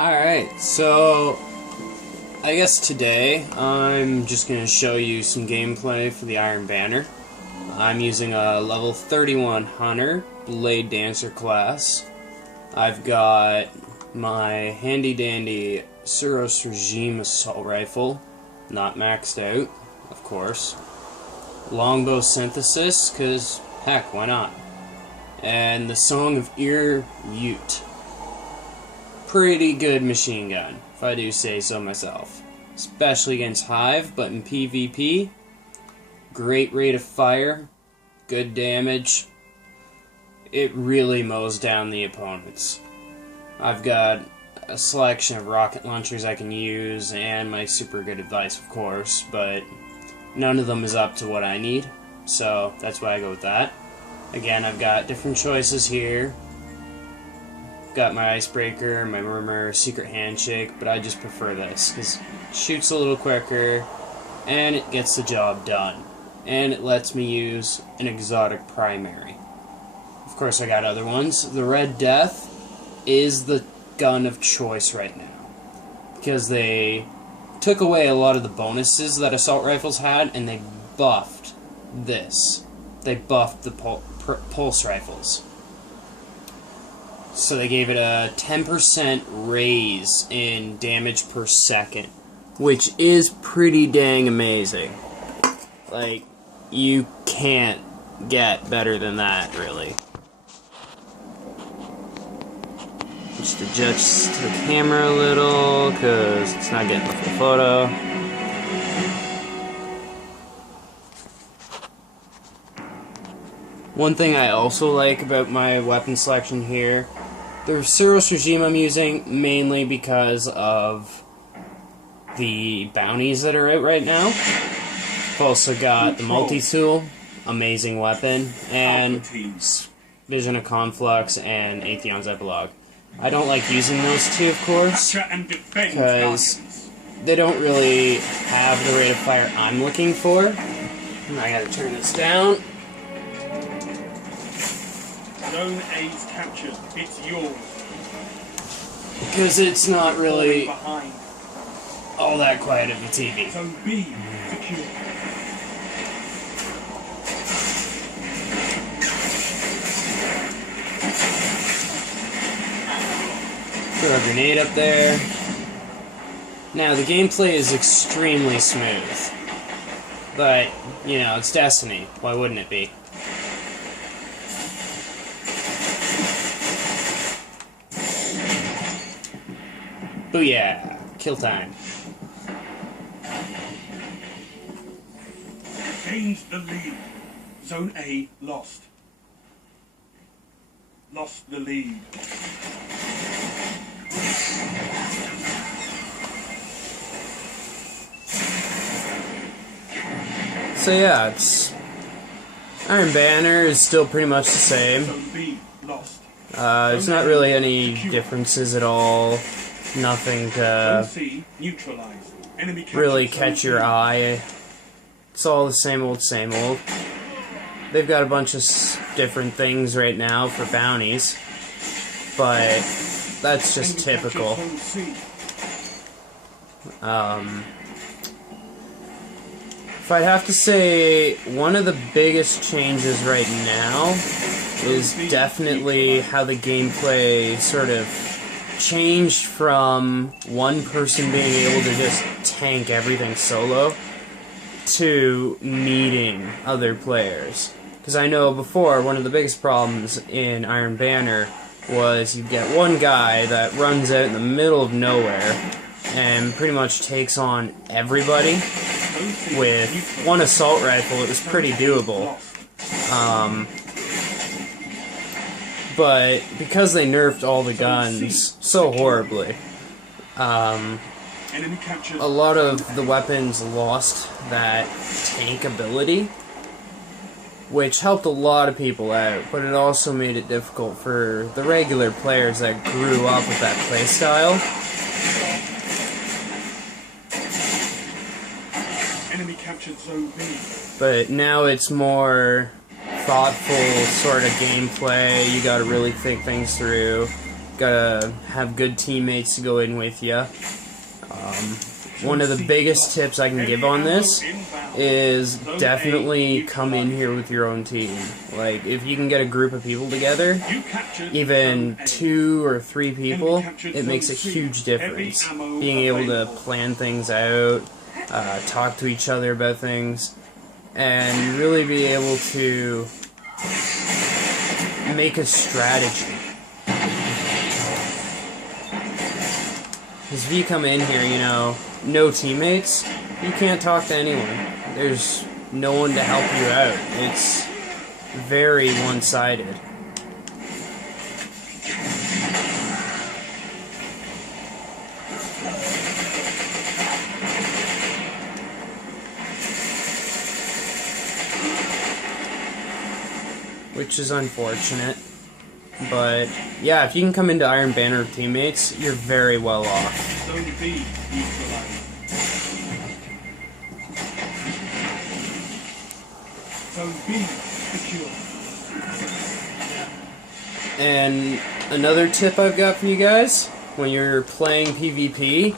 Alright, so I guess today I'm just going to show you some gameplay for the Iron Banner. I'm using a level 31 Hunter Blade Dancer class. I've got my handy dandy Suros Regime Assault Rifle, not maxed out, of course. Longbow Synthesis, because heck, why not? And the Song of Ir Yût. Pretty good machine gun, if I do say so myself. Especially against Hive, but in PvP, great rate of fire, good damage. It really mows down the opponents. I've got a selection of rocket launchers I can use, and my super good advice, of course, but none of them is up to what I need, so that's why I go with that. Again, I've got different choices here. Got my Icebreaker, my Murmur, Secret Handshake, but I just prefer this, because it shoots a little quicker, and it gets the job done. And it lets me use an exotic primary. Of course, I got other ones. The Red Death is the gun of choice right now, because they took away a lot of the bonuses that assault rifles had, and they buffed this. They buffed the pulse rifles. So they gave it a 10% raise in damage per second, which is pretty dang amazing. Like, you can't get better than that, really. Just adjust the camera a little, because it's not getting the full photo. One thing I also like about my weapon selection here, the Suros Regime I'm using mainly because of the bounties that are out right now. I've also got the Multi-Tool, amazing weapon, and Vision of Conflux and Atheon's Epilogue. I don't like using those two, of course, because they don't really have the rate of fire I'm looking for. I gotta turn this down. Zone A's captured. It's yours. Because it's not really all that quiet of the TV. Zone B secure. Throw a grenade up there. Now, the gameplay is extremely smooth. But, you know, it's Destiny. Why wouldn't it be? Booyah! Kill time. Gains the lead. Zone A lost. Lost the lead. So yeah, it's Iron Banner is still pretty much the same. Zone B lost. There's not really any differences at all. Nothing to really catch your eye. It's all the same old, same old. They've got a bunch of different things right now for bounties, but that's just typical. If I'd have to say, one of the biggest changes right now is definitely how the gameplay sort of changed from one person being able to just tank everything solo to needing other players. Because I know before, one of the biggest problems in Iron Banner was you get one guy that runs out in the middle of nowhere and pretty much takes on everybody. With one assault rifle, it was pretty doable. But because they nerfed all the guns so horribly, a lot of the weapons lost that tank ability, which helped a lot of people out, but it also made it difficult for the regular players that grew up with that playstyle. Enemy captured Zone B. But now it's more thoughtful sort of gameplay. You gotta really think things through. Gotta have good teammates to go in with you. One of the biggest tips I can give on this is definitely come in here with your own team. Like, if you can get a group of people together, even 2 or 3 people, it makes a huge difference. Being able to plan things out, talk to each other about things, and really be able to make a strategy. Because if you come in here, you know, no teammates, you can't talk to anyone. There's no one to help you out. It's very one-sided. Which is unfortunate. But, yeah, if you can come into Iron Banner with teammates, you're very well off. Zone B neutralized. Zone B secure. And another tip I've got for you guys, when you're playing PvP,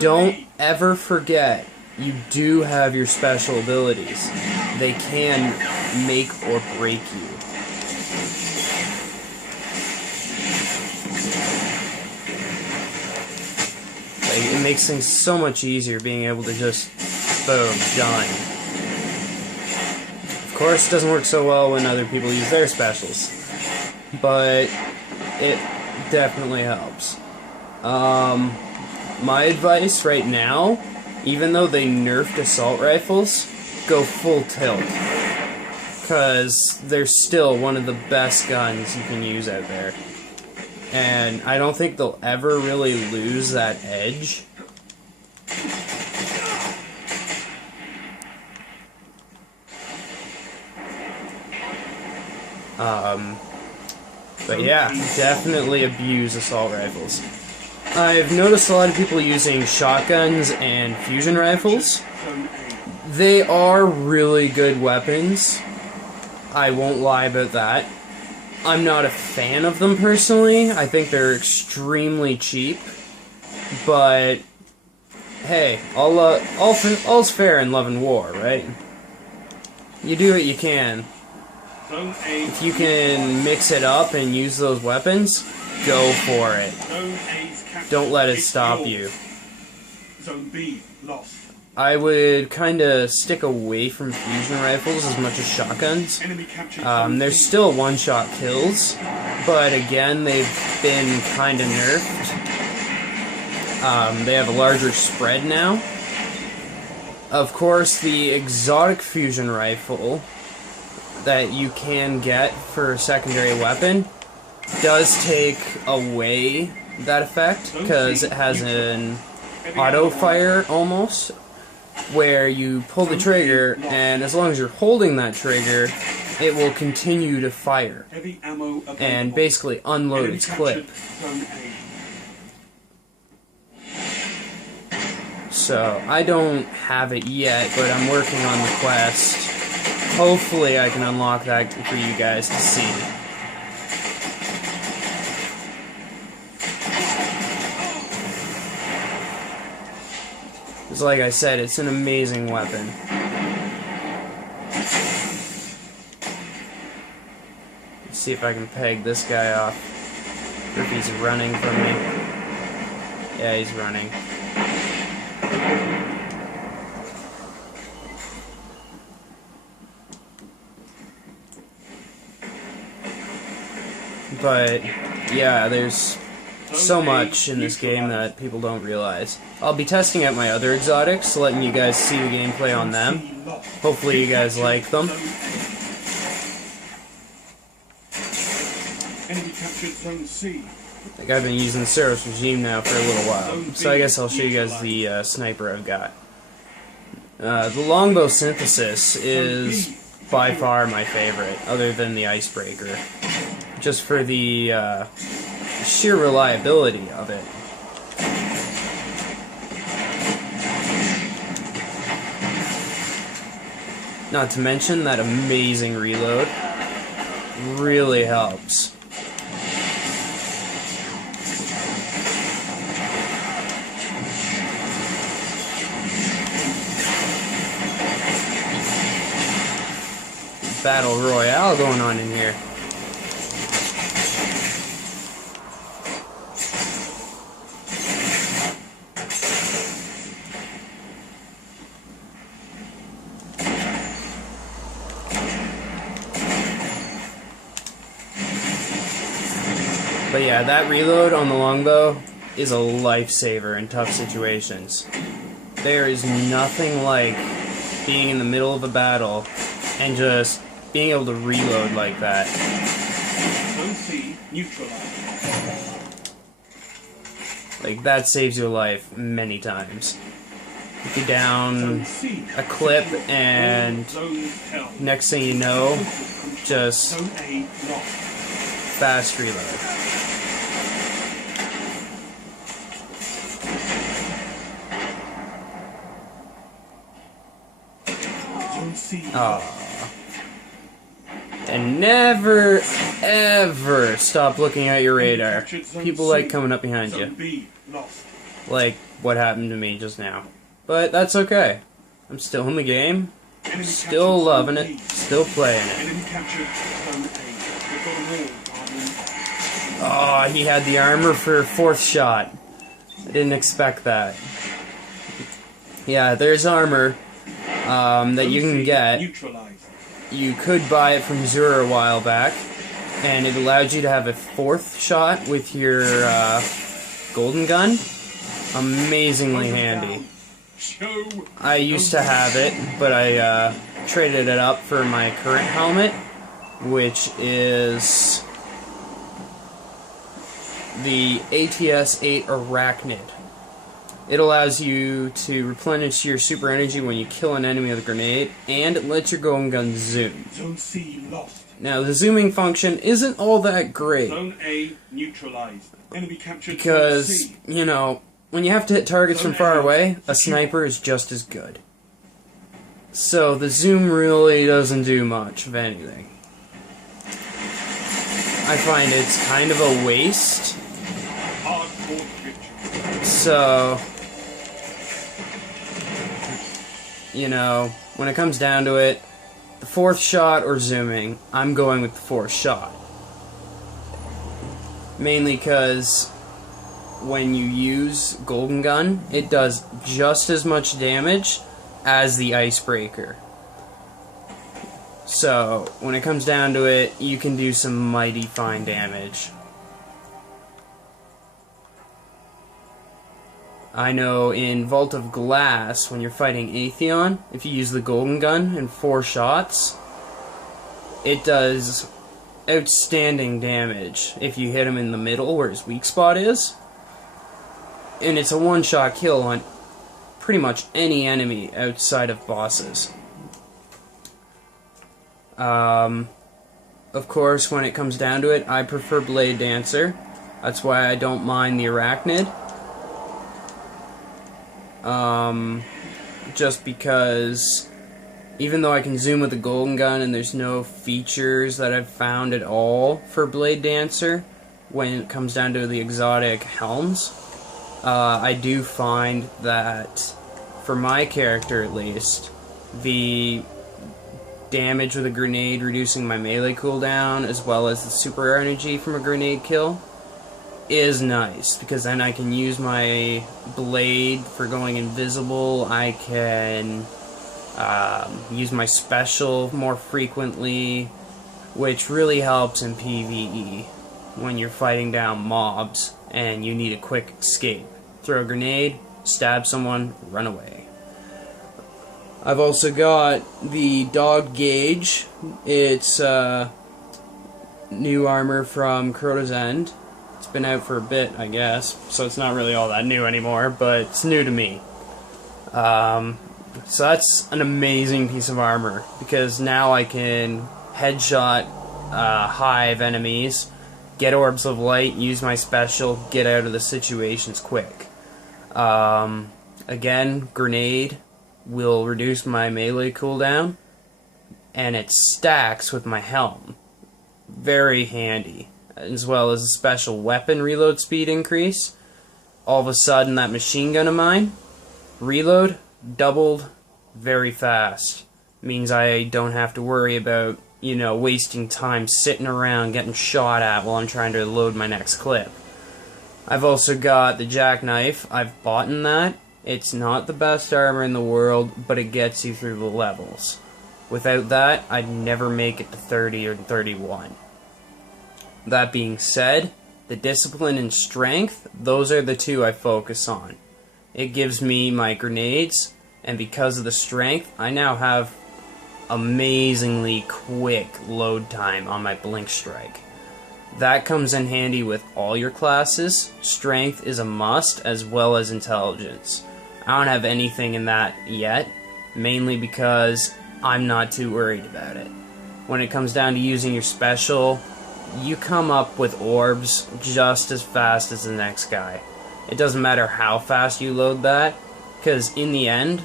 don't ever forget you do have your special abilities. They can make or break you. It makes things so much easier being able to just, boom, done. Of course, it doesn't work so well when other people use their specials, but it definitely helps. My advice right now, even though they nerfed assault rifles, go full tilt, because they're still one of the best guns you can use out there. And I don't think they'll ever really lose that edge. But yeah, definitely abuse assault rifles. I've noticed a lot of people using shotguns and fusion rifles. They are really good weapons. I won't lie about that. I'm not a fan of them personally. I think they're extremely cheap. But hey, all's fair in love and war, right? You do what you can. If you can mix it up and use those weapons, go for it. Don't let it stop you. Zone B lost. I would kind of stick away from fusion rifles as much as shotguns. They're still one-shot kills, but again, they've been kind of nerfed. They have a larger spread now. Of course, the exotic fusion rifle that you can get for a secondary weapon does take away that effect, because it has an auto-fire almost, where you pull the trigger, and as long as you're holding that trigger, it will continue to fire, and basically unload its clip. So, I don't have it yet, but I'm working on the quest. Hopefully I can unlock that for you guys to see. Because like I said, it's an amazing weapon. Let's see if I can peg this guy off. Or if he's running from me. Yeah, he's running. But, yeah, there's so much in this game that people don't realize. I'll be testing out my other exotics, letting you guys see the gameplay on them. Hopefully you guys like them. Enemy captured Zone C. I think I've been using the Saros regime now for a little while, so I guess I'll show you guys the sniper I've got. The longbow synthesis is by far my favorite, other than the icebreaker. Just for the sheer reliability of it. Not to mention that amazing reload really helps. battle royale going on in here. But yeah, that reload on the longbow is a lifesaver in tough situations. There is nothing like being in the middle of a battle and just being able to reload like that. Zone C neutralized. Like, that saves your life many times. If you're down Zone C. a clip and Zone held. next thing you know, just Zone A lost. fast reload. Zone C. And never, ever stop looking at your radar. People like coming up behind Zone you. B lost. Like what happened to me just now. But that's okay. I'm still in the game, Enemy still captured loving Zone it, B. still playing it. Enemy captured Zone A. We've got a wall, Guardian. Oh, he had the armor for 4th shot. I didn't expect that. Yeah, there's armor that you can get. Neutralized. You could buy it from Zura a while back, and it allowed you to have a 4th shot with your golden gun. Amazingly handy. Show. I used to have it, but I traded it up for my current helmet, which is the ATS-8 Arachnid. It allows you to replenish your super energy when you kill an enemy with a grenade, and it lets your golden gun zoom. Zone C lost. Now, the zooming function isn't all that great, Zone A neutralized. Enemy captured because, Zone C. you know, when you have to hit targets from far away, a sniper is just as good. So, the zoom really doesn't do much of anything. I find it's kind of a waste. Hardcore victory. So, you know, when it comes down to it, the 4th shot or zooming, I'm going with the 4th shot. Mainly because when you use Golden Gun, it does just as much damage as the Icebreaker. So, when it comes down to it, you can do some mighty fine damage. I know in Vault of Glass, when you're fighting Atheon, if you use the Golden Gun in 4 shots, it does outstanding damage if you hit him in the middle where his weak spot is. And it's a one-shot kill on pretty much any enemy outside of bosses. Of course, when it comes down to it, I prefer Blade Dancer. That's why I don't mind the Arachnid. Just because even though I can zoom with the Golden Gun and there's no features that I've found at all for Blade Dancer when it comes down to the exotic helms, I do find that, for my character at least, the damage with a grenade reducing my melee cooldown as well as the super energy from a grenade kill is nice, because then I can use my blade for going invisible. I can use my special more frequently, which really helps in PvE when you're fighting down mobs and you need a quick escape. Throw a grenade, stab someone, run away. I've also got the Dog Gauge. It's new armor from Crota's End. It's been out for a bit, I guess, so it's not really all that new anymore, but it's new to me. So that's an amazing piece of armor, because now I can headshot hive enemies, get orbs of light, use my special, get out of the situations quick. Again, grenade will reduce my melee cooldown, and it stacks with my helm. Very handy. As well as a special weapon reload speed increase. All of a sudden, that machine gun of mine, reload, doubled very fast. Means I don't have to worry about you know, wasting time sitting around getting shot at while I'm trying to load my next clip. I've also got the jackknife. I've bought in that. It's not the best armor in the world, but it gets you through the levels. Without that, I'd never make it to 30 or 31. That being said, the discipline and strength, those are the two I focus on. It gives me my grenades, and because of the strength, I now have amazingly quick load time on my blink strike. That comes in handy with all your classes. Strength is a must, as well as intelligence. I don't have anything in that yet, mainly because I'm not too worried about it. When it comes down to using your special, you come up with orbs just as fast as the next guy. It doesn't matter how fast you load that, because in the end,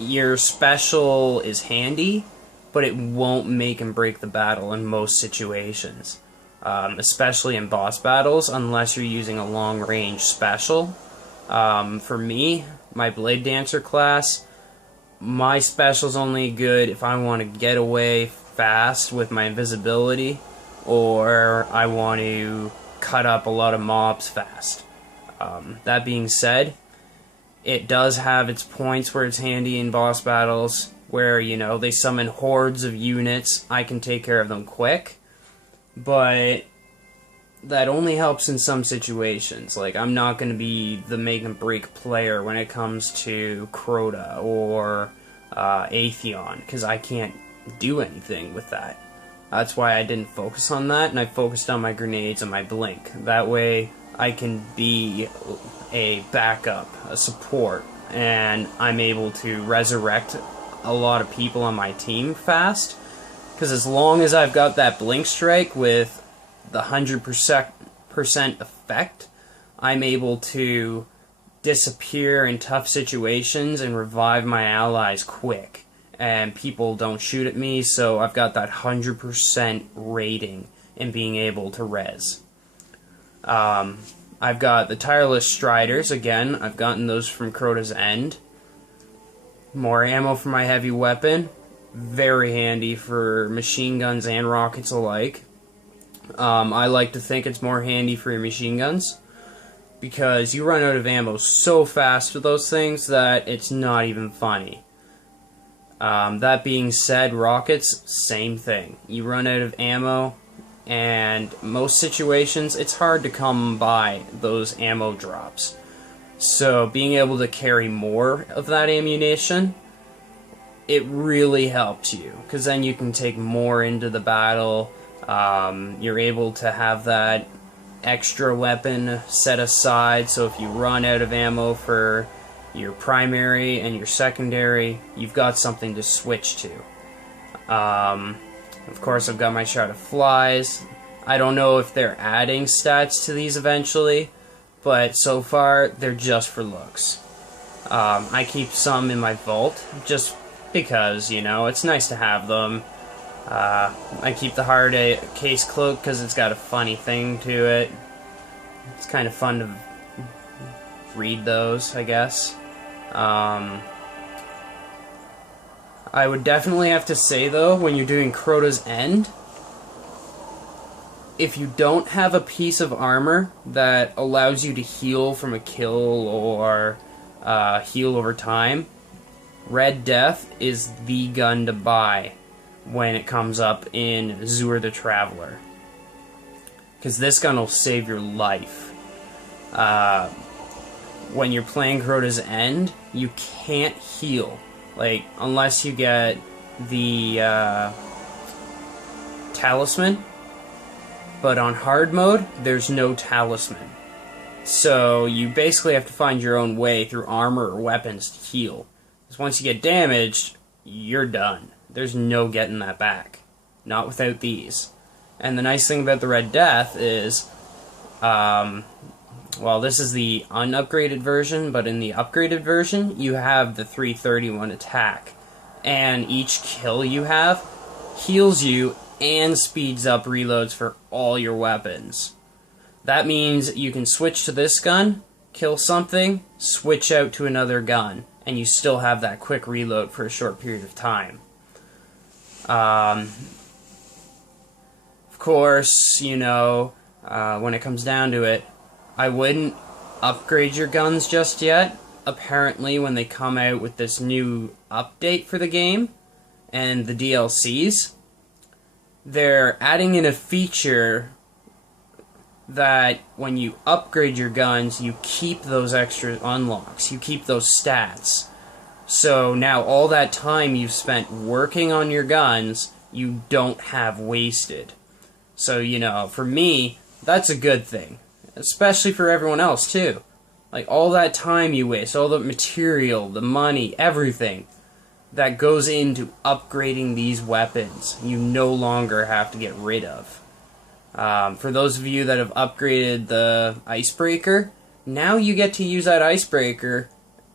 your special is handy, but it won't make and break the battle in most situations. Especially in boss battles, unless you're using a long-range special. For me, my Blade Dancer class, my special's only good if I want to get away fast with my invisibility, or I want to cut up a lot of mobs fast. That being said, it does have its points where it's handy in boss battles, where, you know, they summon hordes of units, I can take care of them quick, but that only helps in some situations. Like, I'm not going to be the make and break player when it comes to Crota or Atheon, because I can't do anything with that. That's why I didn't focus on that, and I focused on my grenades and my blink. That way I can be a backup, a support, and I'm able to resurrect a lot of people on my team fast, because as long as I've got that blink strike with the 100% effect, I'm able to disappear in tough situations and revive my allies quick, and people don't shoot at me, so I've got that 100% rating in being able to res. I've got the Tireless Striders. Again, I've gotten those from Crota's End. More ammo for my heavy weapon, very handy for machine guns and rockets alike. I like to think it's more handy for your machine guns, because you run out of ammo so fast with those things that it's not even funny. That being said, rockets, same thing. You run out of ammo, and most situations, it's hard to come by those ammo drops. So being able to carry more of that ammunition, it really helps you, because then you can take more into the battle. You're able to have that extra weapon set aside, so if you run out of ammo for your primary and your secondary, you've got something to switch to. Of course, I've got my Shard of Flies. I don't know if they're adding stats to these eventually, but so far, they're just for looks. I keep some in my vault, just because, you know, it's nice to have them. I keep the Hard Case Cloak because it's got a funny thing to it. It's kind of fun to read those, I guess. I would definitely have to say, though, when you're doing Crota's End, if you don't have a piece of armor that allows you to heal from a kill or heal over time, Red Death is the gun to buy when it comes up in Zur the Traveler, because this gun will save your life. When you're playing Crota's End, you can't heal, like, unless you get the talisman, but on hard mode, there's no talisman. So you basically have to find your own way through armor or weapons to heal. Because once you get damaged, you're done. There's no getting that back. Not without these. And the nice thing about the Red Death is, well, this is the unupgraded version, but in the upgraded version, you have the 331 attack. And each kill you have heals you and speeds up reloads for all your weapons. That means you can switch to this gun, kill something, switch out to another gun, and you still have that quick reload for a short period of time. Of course, you know, when it comes down to it, I wouldn't upgrade your guns just yet. Apparently, when they come out with this new update for the game and the DLCs, they're adding in a feature that when you upgrade your guns, you keep those extra unlocks, you keep those stats. So now all that time you've spent working on your guns, you don't have wasted. So, you know, for me, that's a good thing. Especially for everyone else, too. Like, all that time you waste, all the material, the money, everything that goes into upgrading these weapons, you no longer have to get rid of. For those of you that have upgraded the Icebreaker, now you get to use that Icebreaker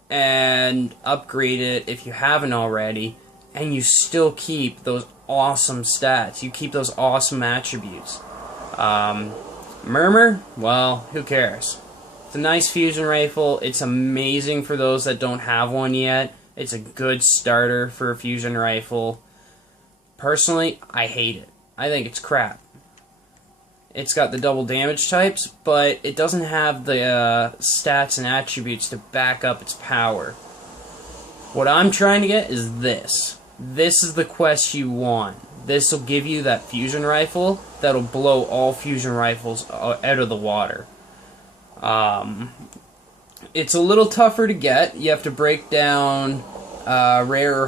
and upgrade it if you haven't already, and you still keep those awesome stats. You keep those awesome attributes. Murmur? Well, who cares? It's a nice fusion rifle. It's amazing for those that don't have one yet. It's a good starter for a fusion rifle. Personally, I hate it. I think it's crap. It's got the double damage types, but it doesn't have the stats and attributes to back up its power. What I'm trying to get is this. This is the quest you want. This will give you that fusion rifle that'll blow all fusion rifles out of the water. It's a little tougher to get. You have to break down rare